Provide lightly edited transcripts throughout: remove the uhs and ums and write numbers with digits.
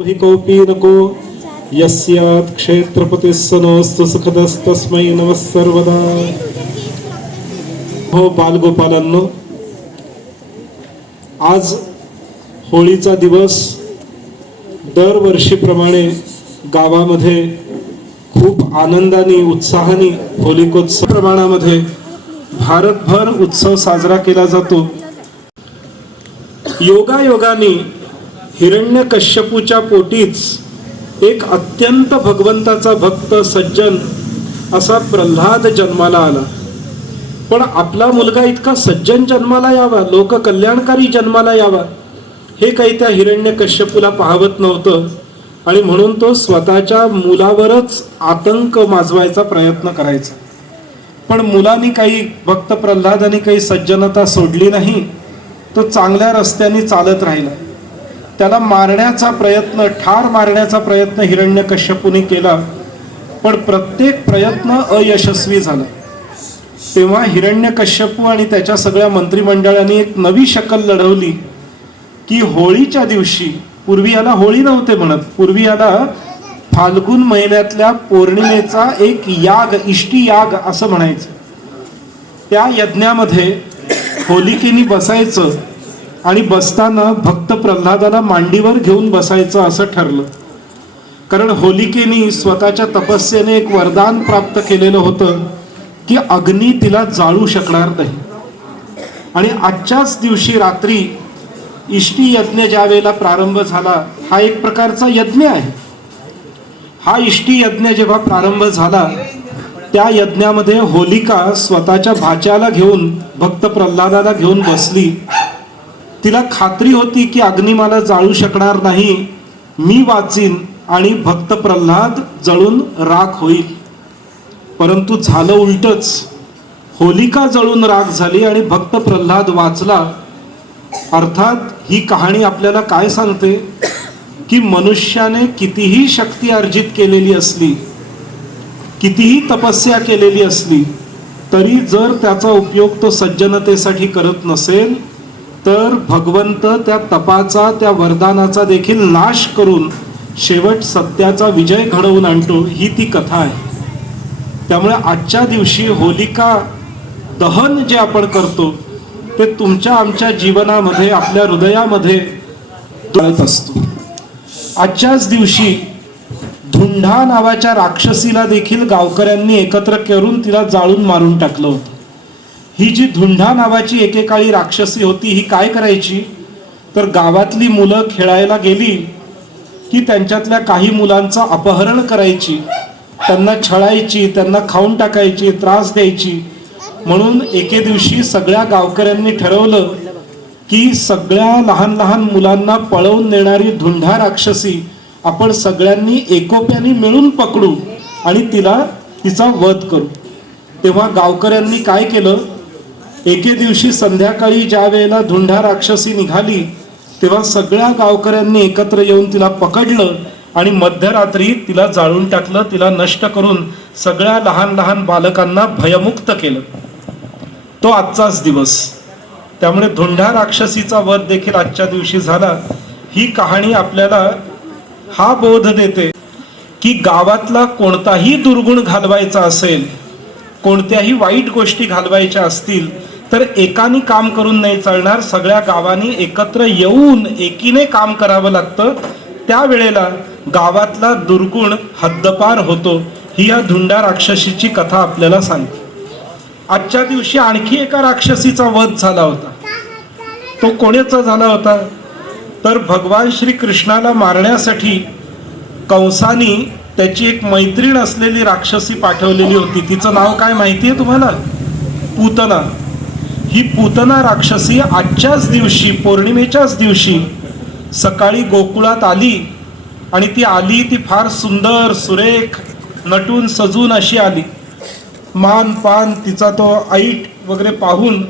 हि कोऽपि नको यस्यात् क्षेत्रपतिस्सनोऽस्तु सुखदस्तस्मै नमः सर्वदा। हो बालगोपालांनो, आज होळीचा दिवस दरवर्षीप्रमाणे गावामध्ये खूप आनंदाने उत्साहाने होलिकोत्सव प्रमाणामध्ये भारतभर उत्सव साजरा केला जातो। योगायोगाने हिरण्यकश्यपूच्या पोटीच एक अत्यंत भगवंताचा भक्त सज्जन असा प्रल्हाद जन्माला आला। पण आपला मुलगा इतका सज्जन जन्माला यावा, लोककल्याणकारी जन्माला यावा, हे काही त्या हिरण्यकश्यपूला पाहवत नव्हतं आणि म्हणून तो स्वतःच्या मुलावरच आतंक माजवायचा प्रयत्न करायचा। पण मुलांनी काही भक्त प्रल्हादाने काही सज्जनता सोडली नाही। तो चांगल्या रस्त्याने चालत राहिला। त्याला मारण्याचा प्रयत्न, ठार मारण्याचा प्रयत्न हिरण्यकश्यपूने केला, पण प्रत्येक प्रयत्न अयशस्वी झाला। तेव्हा हिरण्यकश्यपू आणि त्याच्या सगळ्या मंत्रिमंडळाने एक नवी शकल लढवली की होळीच्या दिवशी, पूर्वी याला होळी नव्हते म्हणत, पूर्वी याला फाल्गुन महिन्यातल्या पौर्णिमेचा एक याग, इष्टी याग असं म्हणायचं। त्या यज्ञामध्ये होलिकेने बसायचं आणि बसताना भक्त प्रल्हादाला मांडीवर घेऊन बसायचं असं ठरलं। कारण होलिकेने स्वतःच्या तपस्येने एक वरदान प्राप्त केलेलं होतं की अग्नी तिला जाळू शकणार नाही। आणि आजच्याच दिवशी रात्री इष्टी यज्ञ ज्या वेळेला प्रारंभ झाला, हा एक प्रकारचा यज्ञ आहे। हा इष्टी यज्ञ जेव्हा प्रारंभ झाला, त्या यज्ञामध्ये होलिका स्वतःच्या भाच्याला घेऊन भक्त प्रल्हादाला घेऊन बसली। तिला खात्री होती की अग्नी मला जाळू शकणार नाही, मी वाचीन आणि भक्त प्रल्हाद जळून राख होईल। परंतु झालं उलटच, होलिका जळून राख झाली आणि भक्त प्रल्हाद वाचला। अर्थात ही कहाणी आपल्याला काय सांगते की मनुष्याने कितीही शक्ती अर्जित केलेली असली, कितीही तपस्या केलेली असली, तरी जर त्याचा उपयोग तो सज्जनतेसाठी करत नसेल तर भगवंत त्या तपाचा, त्या वरदानाचा देखील नाश करून शेवट सत्याचा विजय घडवून आणतो। ही ती कथा आहे। त्यामुळे आजच्या दिवशी होलिका दहन जे आपण करतो ते तुमच्या आमच्या जीवनामध्ये, आपल्या हृदयामध्ये जळत असतो। आजच्याच दिवशी धुंडा नावाच्या राक्षसीला देखील गावकऱ्यांनी एकत्र करून तिला जाळून मारून टाकलं होतं। ही जी धुंडा नावाची एकेकाळी राक्षसी होती, ही काय करायची तर गावातली मुलं खेळायला गेली की त्यांच्यातल्या काही मुलांचं अपहरण करायची, त्यांना छळायची, त्यांना खाऊन टाकायची, त्रास द्यायची। म्हणून एके दिवशी सगळ्या गावकऱ्यांनी ठरवलं की सगळ्या लहान लहान मुलांना पळवून नेणारी धुंडा राक्षसी आपण सगळ्यांनी एकोप्याने मिळून पकडू आणि तिचा वध करू। तेव्हा गावकऱ्यांनी काय केलं, एके दिवशी संध्याकाळी ज्या वेळेला धुंडा राक्षसी निघाली तेव्हा सगळ्या गावकऱ्यांनी एकत्र येऊन तिला पकडलं आणि मध्यरात्री तिला जाळून टाकलं, तिला नष्ट करून सगळ्या लहान लहान बालकांना भयमुक्त केलं। तो आजचाच दिवस। त्यामुळे धुंडा राक्षसीचा वध देखील आजच्या दिवशी झाला। ही कहाणी आपल्याला हा बोध देते की गावातला कोणताही दुर्गुण घालवायचा असेल, कोणत्याही वाईट गोष्टी घालवायच्या असतील तर एकाने काम करून नाही चालणार, सगळ्या गावांनी एकत्र येऊन एकीने काम करावं लागतं। त्यावेळेला गावातला दुर्गुण हद्दपार होतो। ही या धुंडा राक्षसीची कथा आपल्याला सांगते। आजच्या दिवशी आणखी एका राक्षसीचा वध झाला होता। तो कोणाचा झाला होता तर भगवान श्री कृष्णाला मारण्यासाठी कंसानी त्याची एक मैत्रीण असलेली राक्षसी पाठवलेली होती। तिचं नाव काय माहिती आहे तुम्हाला? पूतना। ही पूतना राक्षसी आजच्याच दिवशी, पौर्णिमेच्याच दिवशी सकाळी गोकुळात आली आणि ती फार सुंदर, सुरेख, नटून सजून अशी आली। मान पान तिचा तो ऐट वगैरे पाहून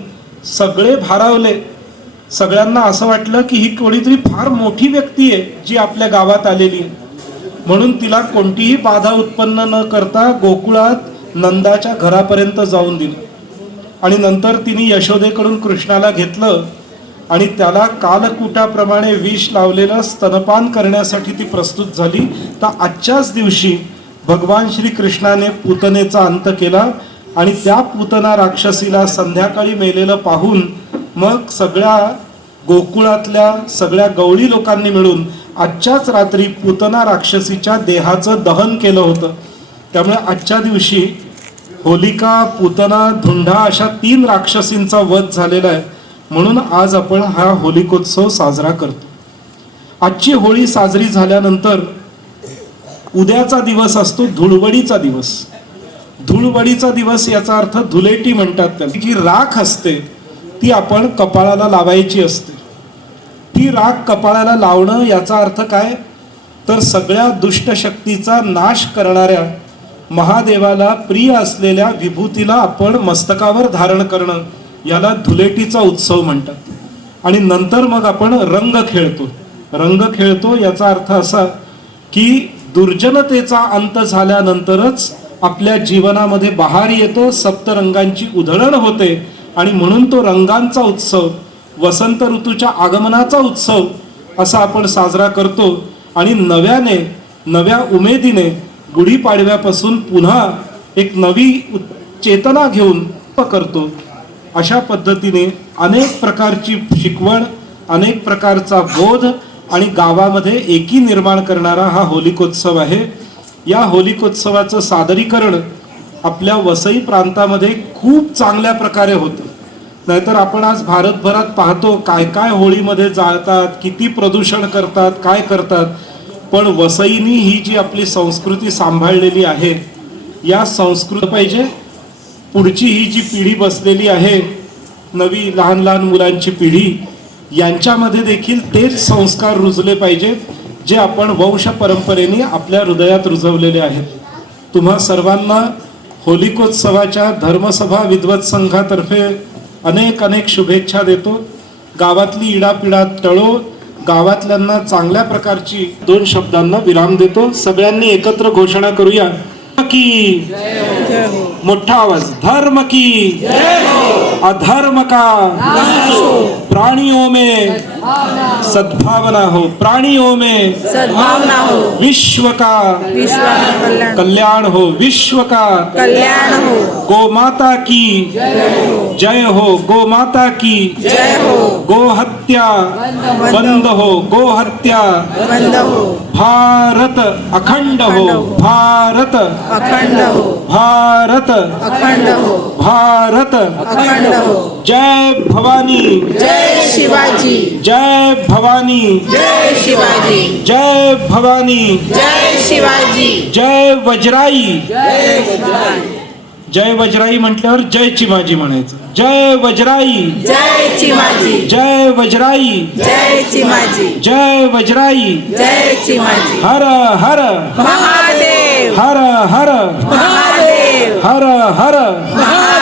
सगळे भारावले। सगळ्यांना असं वाटलं की ही कोणीतरी फार मोठी व्यक्ती आहे जी आपल्या गावात आलेली आहे। म्हणून तिला कोणतीही बाधा उत्पन्न न करता गोकुळात नंदाच्या घरापर्यंत जाऊन दिलं आणि नंतर तिने यशोदेकडून कृष्णाला घेतलं आणि त्याला कालकूटाप्रमाणे विष लावलेलं स्तनपान करण्यासाठी ती प्रस्तुत झाली. तर आजच्याच दिवशी भगवान श्रीकृष्णाने पूतनेचा अंत केला आणि त्या पूतना राक्षसीला संध्याकाळी मेलेलं पाहून मग सगळ्या गोकुळातल्या सगळ्या गवळी लोकांनी मिळून आजच्याच रात्री पूतना राक्षसीच्या देहाचं दहन केलं होतं. त्यामुळे आजच्या दिवशी होलिका, पूतना, धुंडा अशा 3 राक्षसींचा वध झालेला आहे. म्हणून आज आपण हा होलिकोत्सव साजरा करतो. आजची होळी साजरी झाल्यानंतर उद्याचा दिवस असतो धुळवडीचा दिवस. धुळवडीचा दिवस याचा अर्थ धुलेटी म्हणतात त्याला. जी राख असते ती आपण कपाळाला लावायची असते. ती राख कपाळाला लावणं याचा अर्थ काय, तर सगळ्या दुष्ट शक्तीचा नाश करणाऱ्या महादेवाला प्रिय असलेल्या विभूतीला आपण मस्तकावर धारण करणं याला धुलेटीचा उत्सव म्हणतात. आणि नंतर मग आपण रंग खेळतो. रंग खेळतो याचा अर्थ असा की दुर्जनतेचा अंत झाल्यानंतरच आपल्या जीवनामध्ये बहार येतो, सप्तरंगांची उधळण होते आणि म्हणून तो रंगांचा उत्सव, वसंत ऋतूच्या आगमनाचा उत्सव असा आपण साजरा करतो. आणि नव्याने, नव्या उमेदीने गुढीपाडव्यापासून पुन्हा एक नवी चेतना घेऊन करतो. अशा पद्धतीने अनेक प्रकारची शिकवण, अनेक प्रकारचा बोध आणि गावामध्ये एकी निर्माण करणारा हा होलिकोत्सव आहे. या होलिकोत्सवाचं सादरीकरण आपल्या वसई प्रांतामध्ये खूप चांगल्या प्रकारे होतं. नाहीतर आपण आज भारतभरात पाहतो काय काय होळीमध्ये जाळतात, किती प्रदूषण करतात, काय करतात. पण वसईनी ही जी आपली संस्कृती सांभाळलेली आहे, या संस्कृती पाहिजे. पुढची ही जी पिढी बसलेली आहे, नवी लहान लहान मुलांची पिढी, यांच्यामध्ये देखील तेच संस्कार रुजले पाहिजेत जे आपण वंश परंपरेने आपल्या हृदयात रुजवलेले आहेत. तुम्हा सर्वांना होलिकोत्सवाच्या धर्मसभा विद्वत संघातर्फे अनेक अनेक शुभेच्छा देतो. गावातली इडापिडा टळो, गावातल्यांना चांगल्या प्रकारची 2 शब्दांना विराम देतो. सगळ्यांनी एकत्र घोषणा करूया की, मोठा आवाज, धर्म की, अधर्म का, प्राणियों में सद्भावना हो, प्राणियों में सद्भावना हो, विश्व का कल्याण हो, विश्व का कल्याण हो, गो माता की जय हो, गो माता की जय हो, गो हत्या बंद हो, गो हत्या बंद हो, भारत अखंड हो, भारत अखंड हो, भारत अखंड हो, भारत अखंड हो. जय भवानी, जय शिवाजी, जय भवानी, जय शिवाजी, जय भवानी, जय शिवाजी, जय वज्राई. जय शिवाजी, जय वज्राई म्हटल्यावर जय चिमाजी म्हणायचं. जय वज्राई, जय चिमाजी, जय वज्राई, जय चिमाजी, जय वज्राई. जय चिमाजी. हर हर महादेव, हर हर महादेव, हर हर महादेव.